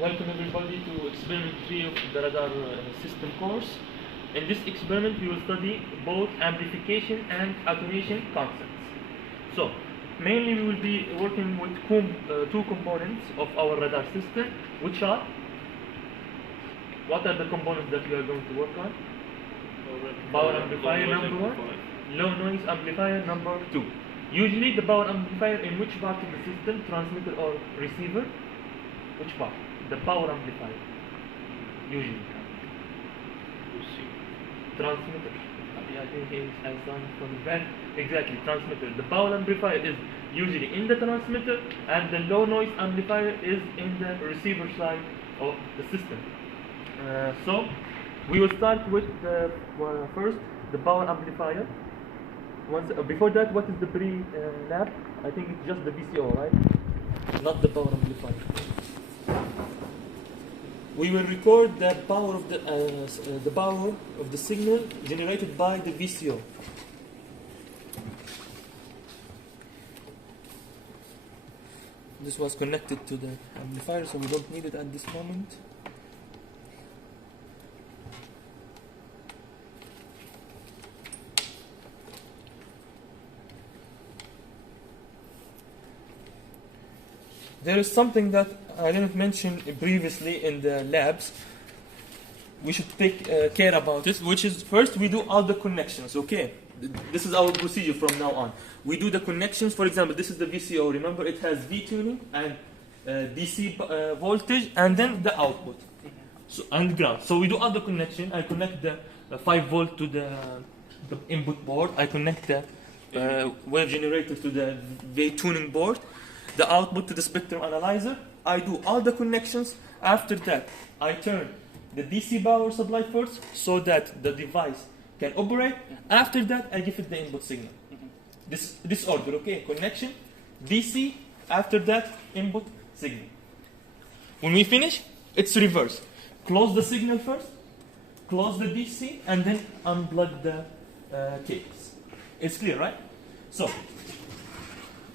Welcome everybody to experiment 3 of the radar system course. In this experiment we will study both amplification and attenuation concepts. So, mainly we will be working with two components of our radar system, which are, what are the components that we are going to work on? Power amplifier number 1, low noise amplifier number 2. Usually the power amplifier in which part of the system, transmitter or receiver? Which part? The power amplifier. Usually. Transmitter. I think he has done from the back. Exactly, transmitter. The power amplifier is usually in the transmitter, and the low noise amplifier is in the receiver side of the system. So we will start with first the power amplifier. Before that, what is the pre-lab? I think it's just the VCO, right? Not the power amplifier. We will record the power of the signal generated by the VCO. This was connected to the amplifier, so we don't need it at this moment. There is something that I didn't mention previously in the labs. We should take care about it, which is first we do all the connections, okay? This is our procedure from now on. We do the connections. For example, this is the VCO. Remember, it has V tuning and DC voltage and then the output and ground. So we do all the connection. I connect the 5 volt to the input board. I connect the wave generator to the V tuning board. The output to the spectrum analyzer. I do all the connections. After that, I turn the DC power supply first so that the device can operate. After that, I give it the input signal. This order, okay? Connection, DC, after that, input signal. When we finish, it's reverse. Close the signal first, close the DC, and then unplug the cables. It's clear, right? So,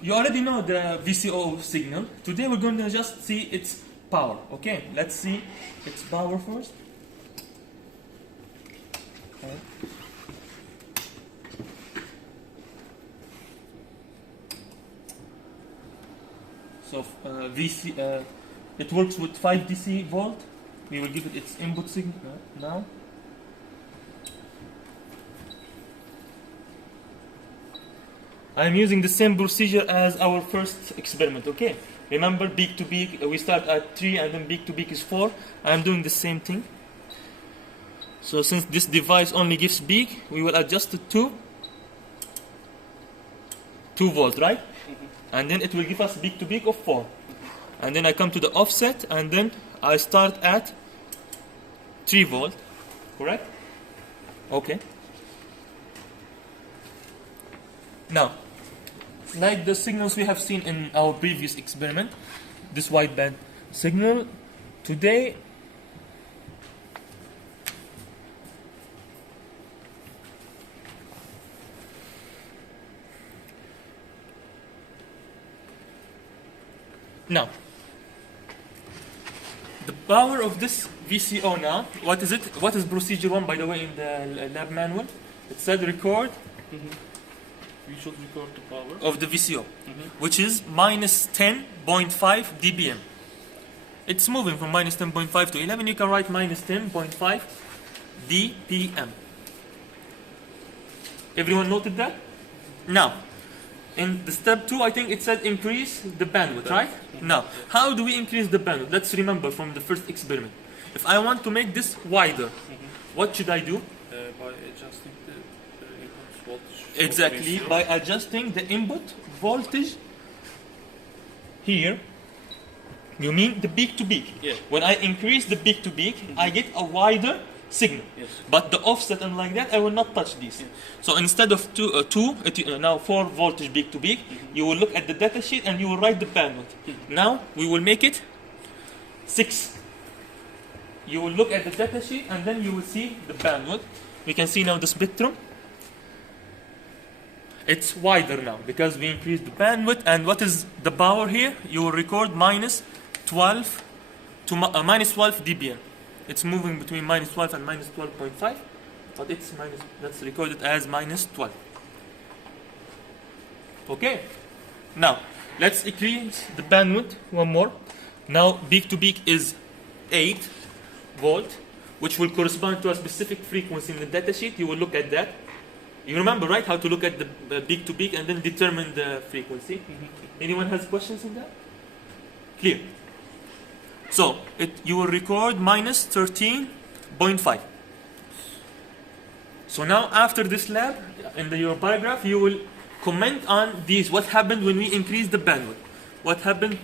you already know the VCO signal. Today we're going to just see its power. Okay, let's see its power first. Okay. So it works with 5 DC volt. We will give it its input signal now. I'm using the same procedure as our first experiment, okay? Remember, peak to peak, we start at 3 and then peak to peak is 4. I'm doing the same thing. So since this device only gives peak, we will adjust it to 2 volt, right? And then it will give us peak to peak of 4. And then I come to the offset and then I start at 3 volt, correct? Okay. Now, like the signals we have seen in our previous experiment, this wideband signal, today now the power of this VCO now, what is it? What is procedure 1, by the way, in the lab manual? It said record You should record the power of the VCO, which is minus 10.5 dBm. It's moving from minus 10.5 to 11. You can write minus 10.5 dBm. Everyone noted that? Now, in the step 2, I think it said increase the bandwidth, right? Now, how do we increase the bandwidth? Let's remember from the first experiment. If I want to make this wider, what should I do? by adjusting the input voltage. Exactly, by adjusting the input voltage here. You mean the peak to peak? Yes. When I increase the peak to peak, I get a wider signal. Yes. But the offset and like that, I will not touch these. Yes. So instead of now 4 voltage peak to peak, you will look at the data sheet and you will write the bandwidth. Now we will make it 6. You will look at the data sheet and then you will see the bandwidth. We can see now the spectrum. It's wider now because we increased the bandwidth. And what is the power here? You will record minus 12 to minus 12 dBm. It's moving between minus 12 and minus 12.5, but it's minus. Let's record it as minus 12. Okay. Now let's increase the bandwidth one more. Now peak to peak is 8 volt, which will correspond to a specific frequency in the datasheet. You will look at that. You remember, right, how to look at the peak to peak and then determine the frequency. Anyone has questions in that? Clear. So you will record minus 13.5. So now after this lab, in your paragraph, you will comment on these. What happened when we increase the bandwidth? What happened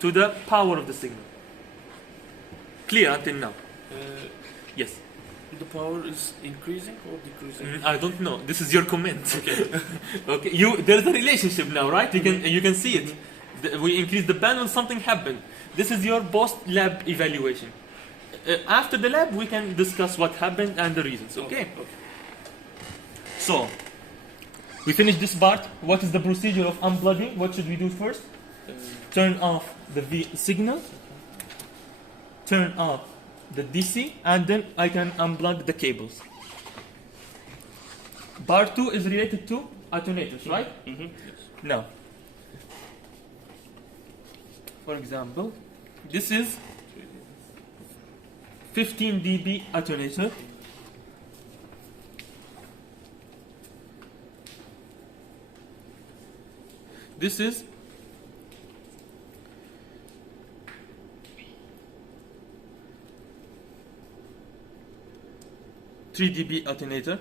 to the power of the signal? Clear until now? Yes. The power is increasing or decreasing? I don't know. This is your comment. Okay. Okay. There's a relationship now, right? You can see it. We increased the bandwidth. Something happened. This is your post lab evaluation. After the lab, we can discuss what happened and the reasons. Okay. So we finished this part. What is the procedure of unplugging? What should we do first? Turn off the signal. Turn off the DC, and then I can unplug the cables. Part 2 is related to alternators, right? Yes. Now, for example, this is 15 dB alternator. This is 3 dB alternator.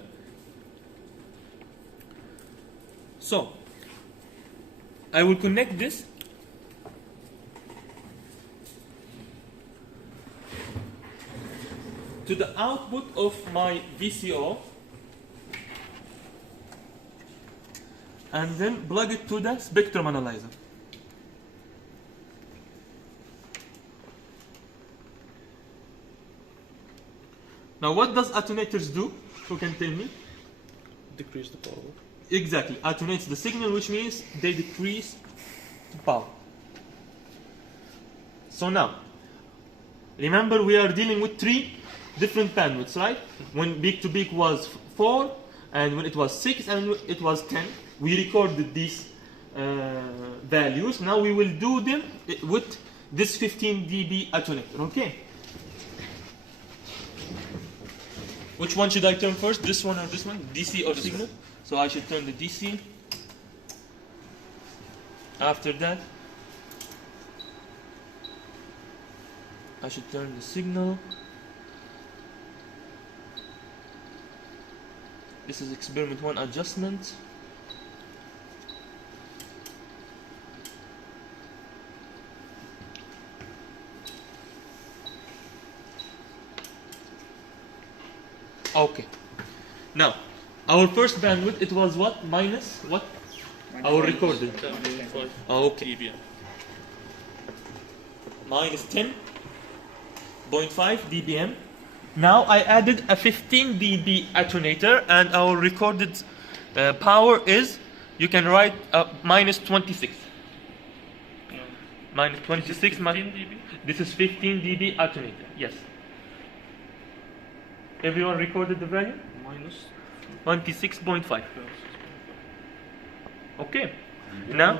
So I will connect this to the output of my VCO and then plug it to the spectrum analyzer. Now what does alternators do? Who can tell me? Decrease the power. Exactly, alternates the signal, which means they decrease the power. So now, remember we are dealing with 3 different bandwidths, right? When peak to peak was 4, and when it was 6, and when it was 10, we recorded these values. Now we will do them with this 15 dB alternator, okay? Which one should I turn first? This one or this one? DC or signal? So I should turn the DC. After that, I should turn the signal. This is experiment 1 adjustment. Okay. Now, our first bandwidth, it was what? Minus what? Our recorded. Okay. dBm. Minus 10.5 dBm. Now I added a 15 dB attenuator, and our recorded power is, you can write minus 26. Minus 26. 15 dB? This is 15 dB attenuator. Yes. Everyone recorded the value? Minus 26.5. Okay. Now,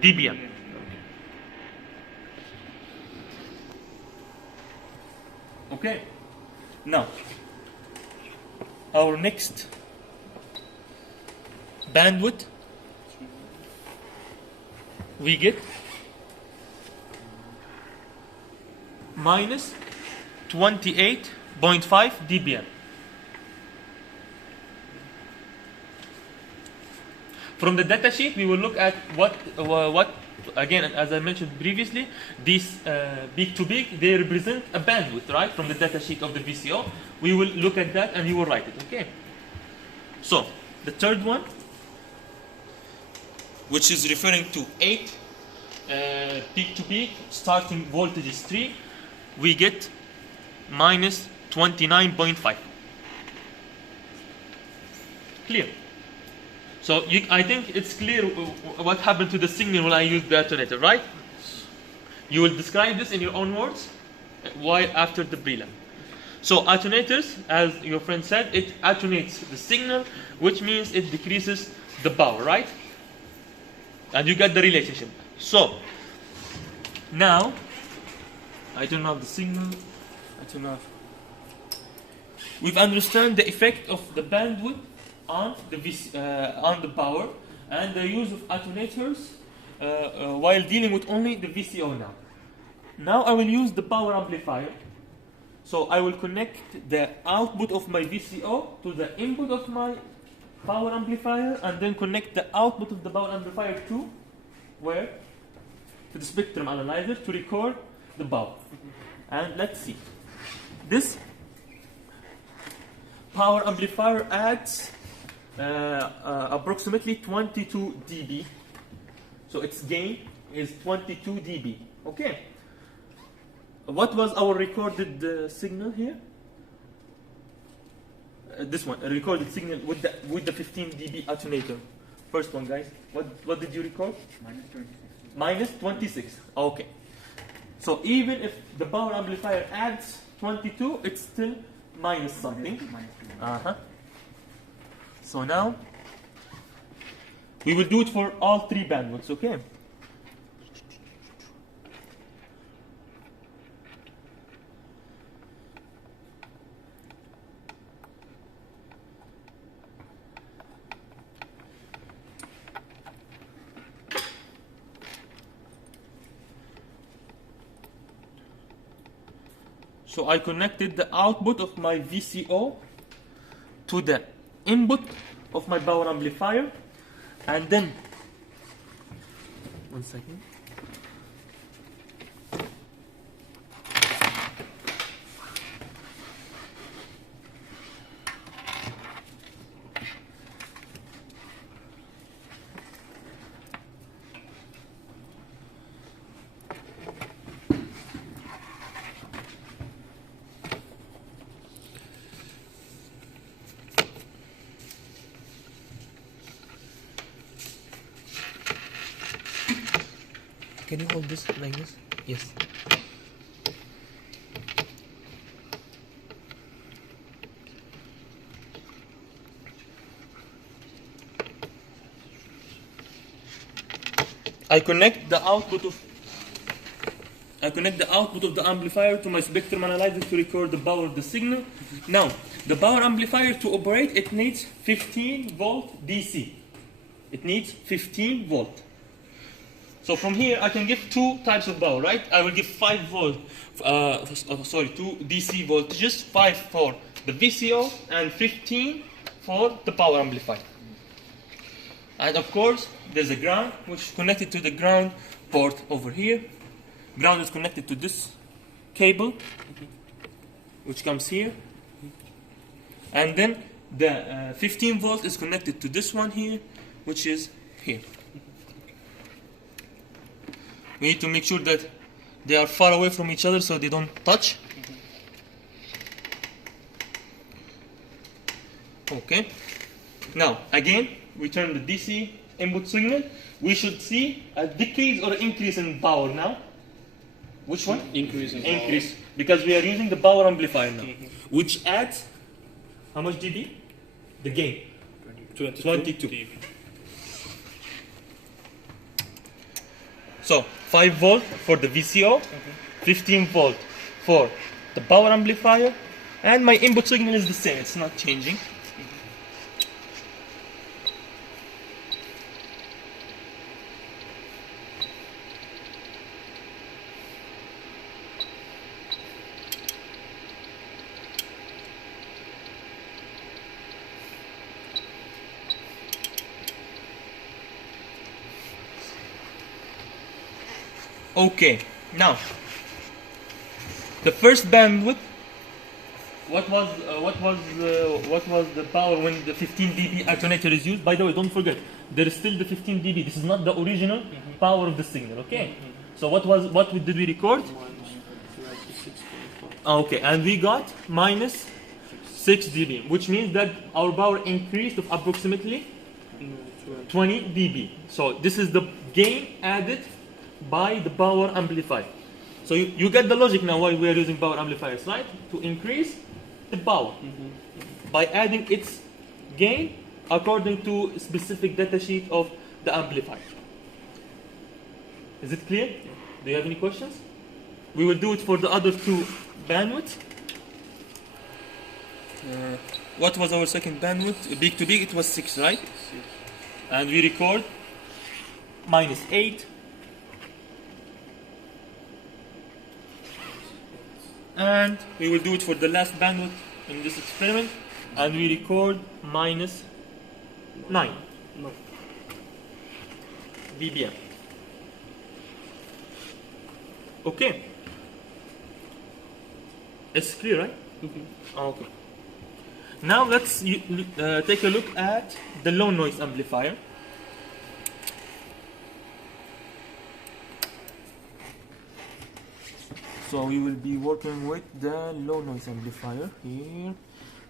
dBm. Okay. Now, our next bandwidth, we get minus 28.5 dBm. From the data sheet, we will look at what again, as I mentioned previously, these peak to peak, they represent a bandwidth, right? From the data sheet of the VCO, we will look at that and you will write it, okay? So, the third one, which is referring to 8 peak to peak, starting voltage is 3, we get minus 29.5. Clear? So I think it's clear what happened to the signal when I used the alternator, right? You will describe this in your own words. while after the prelamp. So attenuators, as your friend said, it attenuates the signal, which means it decreases the power, right? And you get the relationship. So now I turn off the signal. I turn off. We've understand the effect of the bandwidth on the power and the use of attenuators while dealing with only the VCO now. Now I will use the power amplifier. So I will connect the output of my VCO to the input of my power amplifier and then connect the output of the power amplifier to where? To the spectrum analyzer to record the power. And let's see. This power amplifier adds approximately 22 dB. So its gain is 22 dB. Okay. What was our recorded signal here? This one, a recorded signal with the 15 dB attenuator. First one, guys. What did you record? Minus 26. Okay. So even if the power amplifier adds 22, it's still minus something. So now we will do it for all three bandwidths. Okay. So I connected the output of my VCO to the input of my power amplifier, and then 1 second. Can you hold this like this? Yes. I connect the output of the amplifier to my spectrum analyzer to record the power of the signal. Now, the power amplifier to operate, it needs 15 volt DC. It needs 15 volt. So from here, I can give two types of power, right? I will give 5 volt, two DC voltages, 5 for the VCO and 15 for the power amplifier. And of course, there's a ground which is connected to the ground port over here. Ground is connected to this cable, which comes here. And then the 15 volt is connected to this one here, which is here. We need to make sure that they are far away from each other so they don't touch. Okay. Now, again, we turn the DC input signal. We should see a decrease or increase in power now. Which one? Increase in Increase. Because we are using the power amplifier now. Which adds how much dB? The gain. 22 dB. So 5 volt for the VCO, 15 volt for the power amplifier, and my input signal is the same, it's not changing. Okay, now the first bandwidth. What was the power when the 15 dB alternator is used? By the way, don't forget there is still the 15 dB. This is not the original power of the signal. Okay, so what did we record? Okay, and we got minus 6 dB, which means that our power increased of approximately 20 dB. So this is the gain added by the power amplifier. So you get the logic now why we are using power amplifiers, right? To increase the power by adding its gain according to a specific data sheet of the amplifier. Is it clear? Do you have any questions? We will do it for the other two bandwidths. What was our second bandwidth? Peak to peak, it was 6, right? And we record -8. And we will do it for the last bandwidth in this experiment. And we record -9 No. dBm. Okay. It's clear, right? Okay. Now let's take a look at the low noise amplifier. So we will be working with the low noise amplifier here.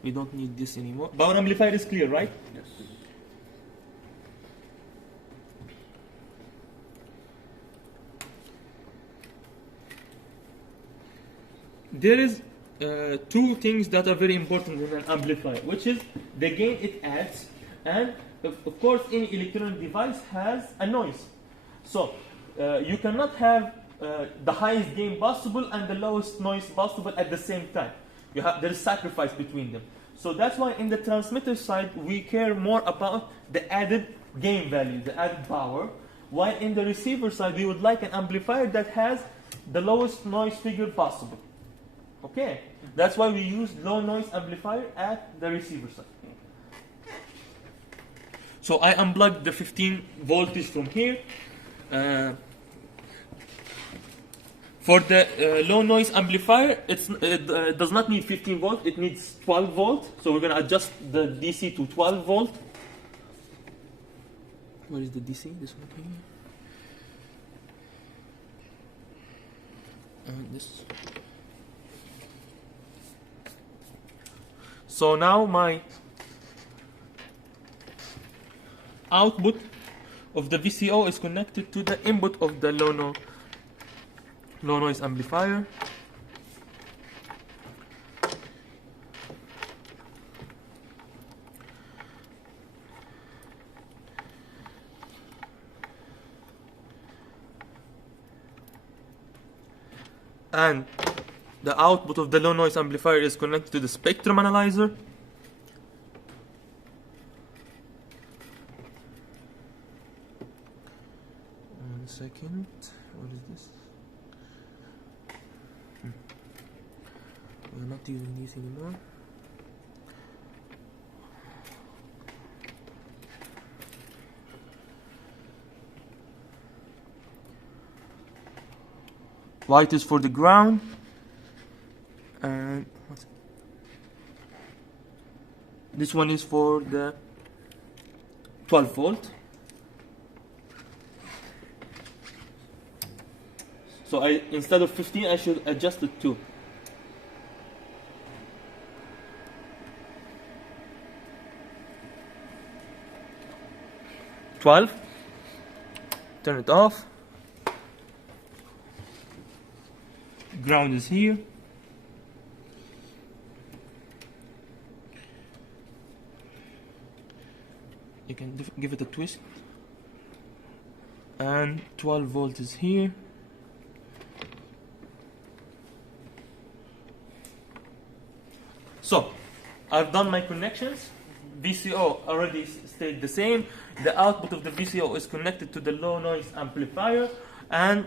We don't need this anymore. Power amplifier is clear, right? Yes. There is two things that are very important in an amplifier, which is the gain it adds, and of course any electronic device has a noise. So you cannot have the highest gain possible and the lowest noise possible at the same time. There is sacrifice between them. So that's why in the transmitter side we care more about the added gain value, the added power, while in the receiver side we would like an amplifier that has the lowest noise figure possible. Okay, that's why we use low noise amplifier at the receiver side. So I unplugged the 15 voltage from here. For the low noise amplifier, it does not need 15 volt, it needs 12 volt. So we're going to adjust the DC to 12 volt. Where is the DC? This one here. And this. So now my output of the VCO is connected to the input of the low noise amplifier. And the output of the low noise amplifier is connected to the spectrum analyzer. One second. What is this? We're not using these anymore. White is for the ground. And this one is for the 12 volt. So instead of 15 I should adjust it to 12. Turn it off. Ground is here. You can give it a twist. And 12 volt is here. So I've done my connections. VCO already stayed the same. The output of the VCO is connected to the low noise amplifier, and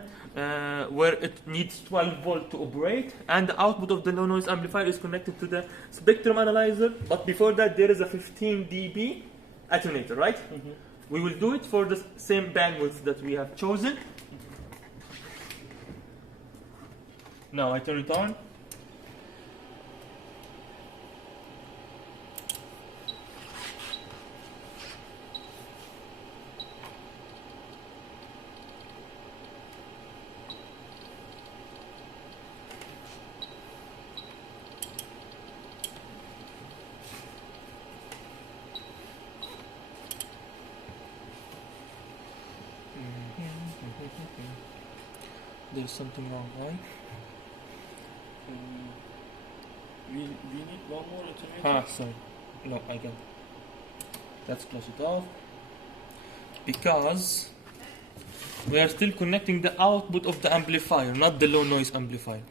where it needs 12 volt to operate, and the output of the low noise amplifier is connected to the spectrum analyzer. But before that there is a 15 dB attenuator, right? We will do it for the same bandwidth that we have chosen. Now I turn it on. There's something wrong, right? We need one more alternative. Ah, sorry. No, I got it. Let's close it off. Because we are still connecting the output of the amplifier, not the low noise amplifier.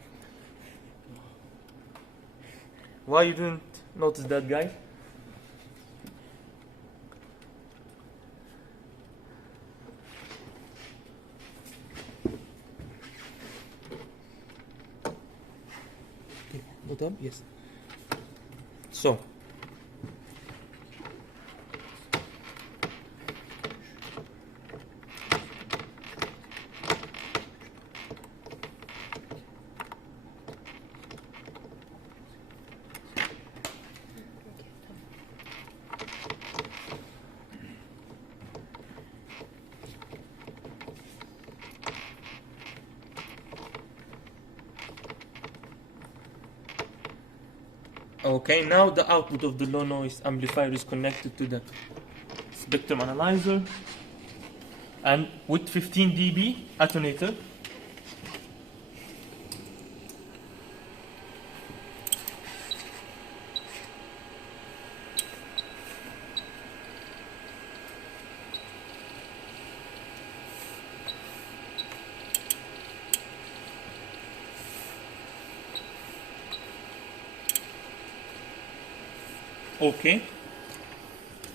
Why you didn't notice that, guys? Okay, what up? Yes. So. Okay, now the output of the low noise amplifier is connected to the spectrum analyzer, and with 15 dB attenuator. Okay.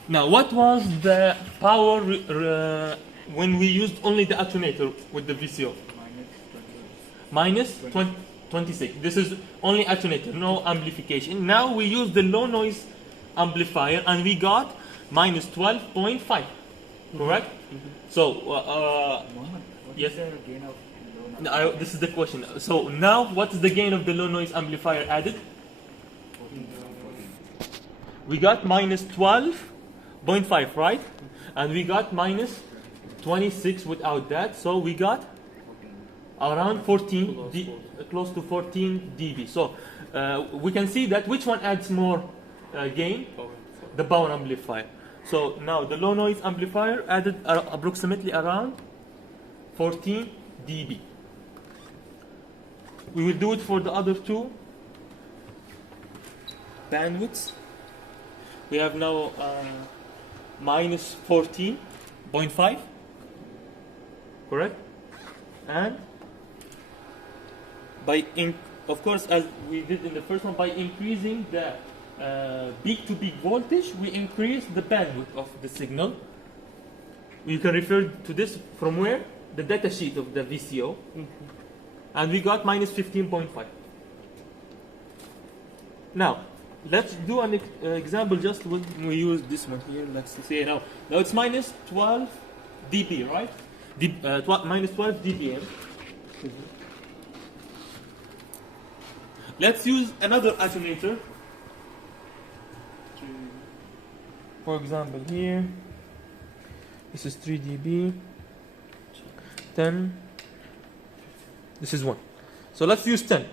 Now, what was the power when we used only the attenuator with the VCO? Minus 26. This is only attenuator, no amplification. Now we use the low noise amplifier and we got minus 12.5. Correct? So, Mohammed, what yes. is the gain of low No, noise? this is the question. So now, what is the gain of the low noise amplifier added? We got minus 12.5, right? And we got minus 26 without that. So we got around 14, close to 14 dB. So we can see that which one adds more gain? Power. The power amplifier. So now the low noise amplifier added approximately around 14 dB. We will do it for the other two bandwidths. We have now minus 14.5, correct? And of course, as we did in the first one, by increasing the peak to peak voltage, we increase the bandwidth of the signal. You can refer to this from where? The data sheet of the VCO. And we got minus 15.5. Now, let's do an example just when we use this one here. Let's say now it's minus 12 dB, right? Minus 12 dBm. Let's use another attenuator. For example, here, this is 3 dB, 10. This is 1. So let's use 10.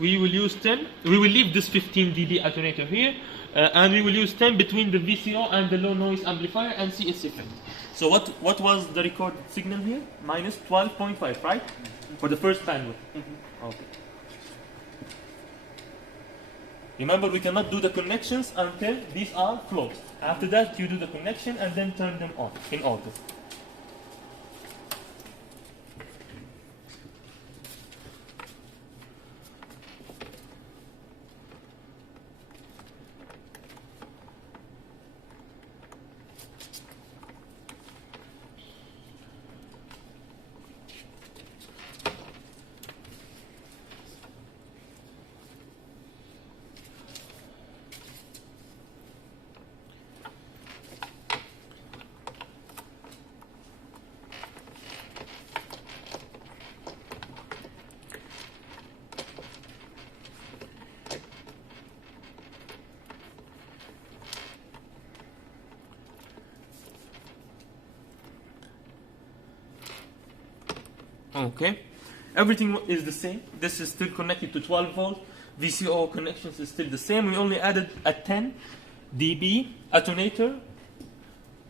We will use 10. We will leave this 15 dB attenuator here, and we will use 10 between the VCO and the low noise amplifier and see its effect. So what was the recorded signal here? Minus 12.5, right? For the first bandwidth. Okay. Remember, we cannot do the connections until these are closed. After that, you do the connection and then turn them on in order. Okay, everything is the same. This is still connected to 12 volt. VCO connections is still the same. We only added a 10 dB attenuator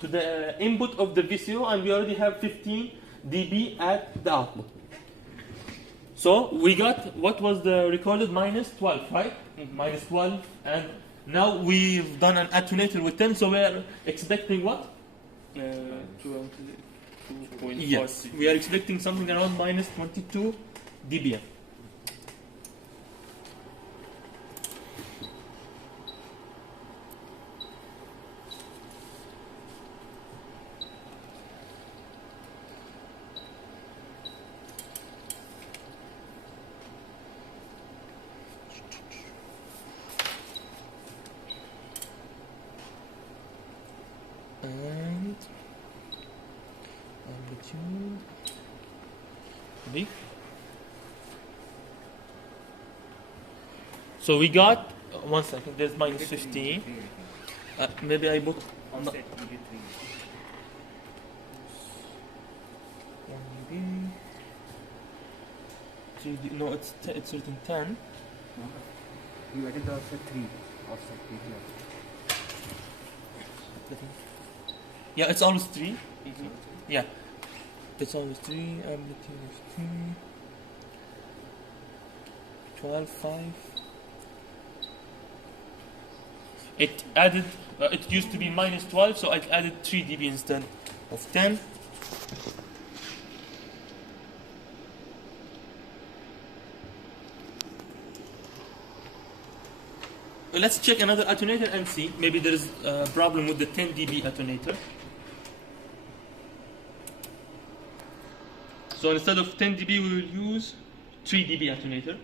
to the input of the VCO, and we already have 15 dB at the output. So we got, what was the recorded, minus 12, right? Minus 12, and now we've done an attenuator with 10, so we're expecting what? 22.5. Yes, we are expecting something around minus 22 dBm. And amplitude B. So we got 1 second. There's minus 15. Maybe I put On set, you get 3. 1 dB. 3 no, it's written 10. No, you added the offset 3. Offset 3 here. Yeah, it's always 3. Yeah, it's always 3. Amplitude is 3. 12, 5. It added, it used to be minus 12, so I added 3 dB instead of 10. Let's check another attenuator and see. Maybe there is a problem with the 10 dB attenuator. So instead of 10 dB, we will use 3 dB attenuator.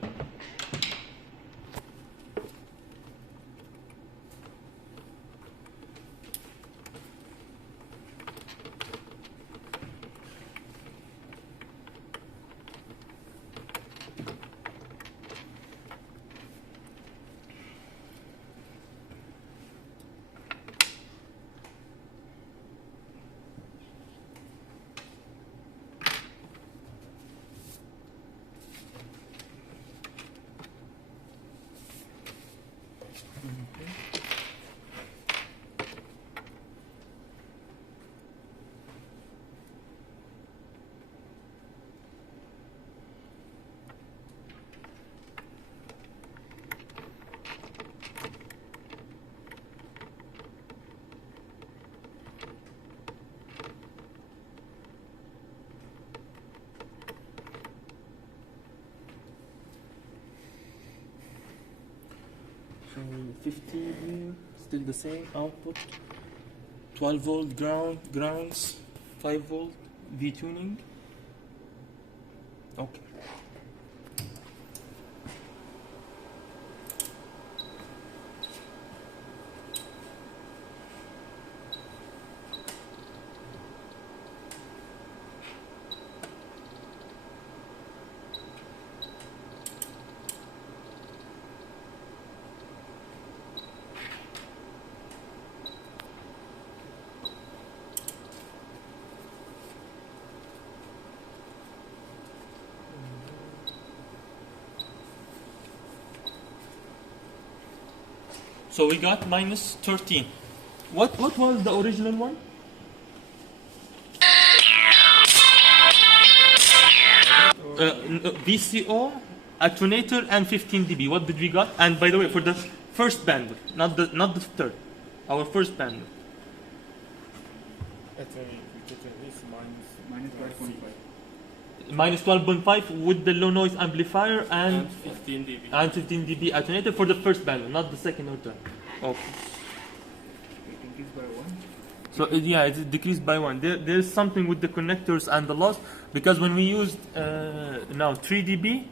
So 50 here, still the same output. 12 volt grounds, 5 volt V tuning. Okay. So we got minus 13. What was the original one? VCO, attenuator, and 15 dB. What did we got? And by the way, for the first bandwidth, not the third, our first bandwidth. Minus 12.5. Minus 12.5 with the low noise amplifier and 15 dB. 15 dB attenuator for the first bandwidth, not the second or third. Okay. It increased by 1. So yeah, it decreased by 1. There's something with the connectors and the loss, because when we used now 3 dB,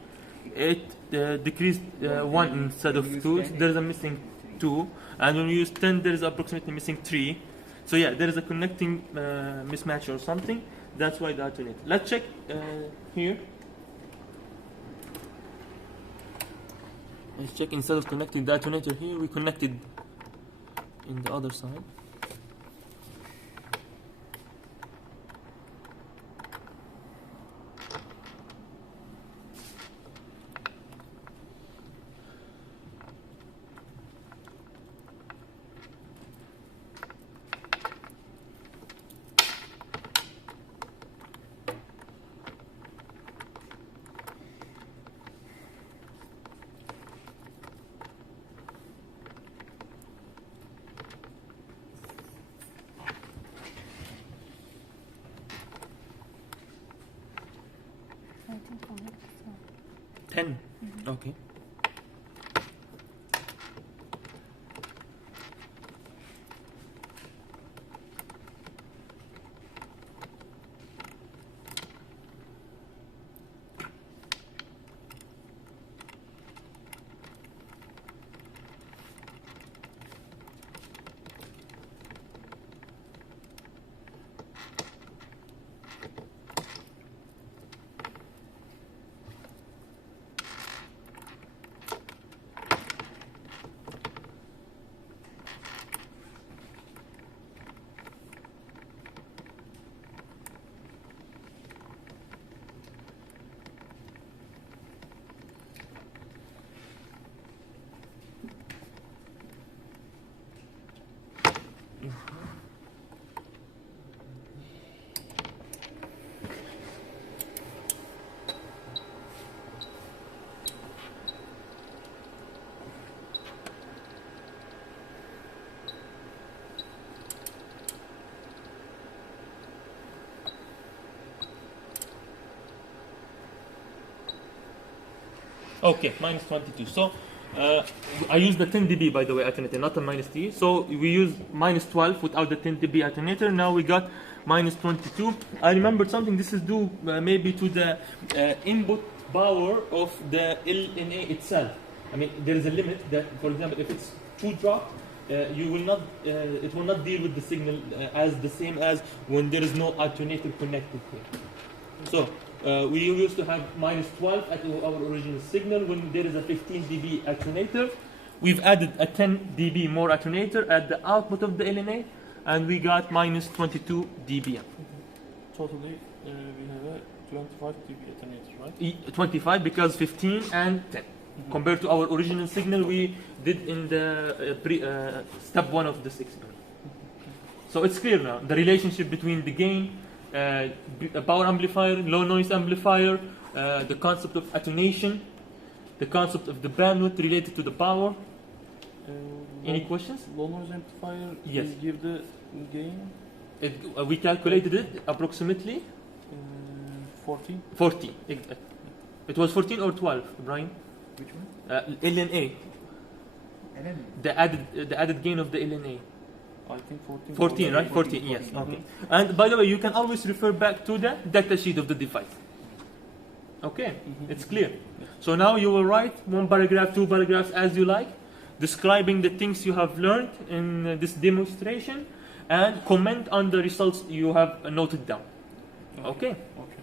it decreased 1 instead of 2. So there's a missing 2, and when we use 10, there is approximately missing 3. So yeah, there is a connecting mismatch or something. That's why the alternator. Let's check here. Let's check, instead of connecting the alternator here, we connected in the other side. 10. Okay. Okay, minus 22. So I use the 10 dB by the way alternator, not a minus T. So we use minus 12 without the 10 dB alternator. Now we got minus 22. I remembered something. This is due maybe to the input power of the LNA itself. I mean, there is a limit that, for example, if it's 2 drop, you will not. It will not deal with the signal as the same as when there is no alternator connected here. So we used to have minus 12 at our original signal when there is a 15 dB alternator. We've added a 10 dB more alternator at the output of the LNA, and we got minus 22 dB. Totally, we have a 25 dB alternator, right? 25 because 15 and 10. Compared to our original signal we did in the step 1 of this experiment. So it's clear now, the relationship between the gain, a power amplifier, low noise amplifier, the concept of attenuation, the concept of the bandwidth related to the power. Any questions? Low noise amplifier, Yes. we give the gain We calculated it approximately 40. 14. It was 14 or 12, Brian? Which one? LNA, LN. the added gain of the LNA. I think 14. 14, right? 14, yes. Okay. And by the way, you can always refer back to the data sheet of the device. Okay, it's clear. So now you will write 1 paragraph, 2 paragraphs as you like, describing the things you have learned in this demonstration, and comment on the results you have noted down. Okay. Okay.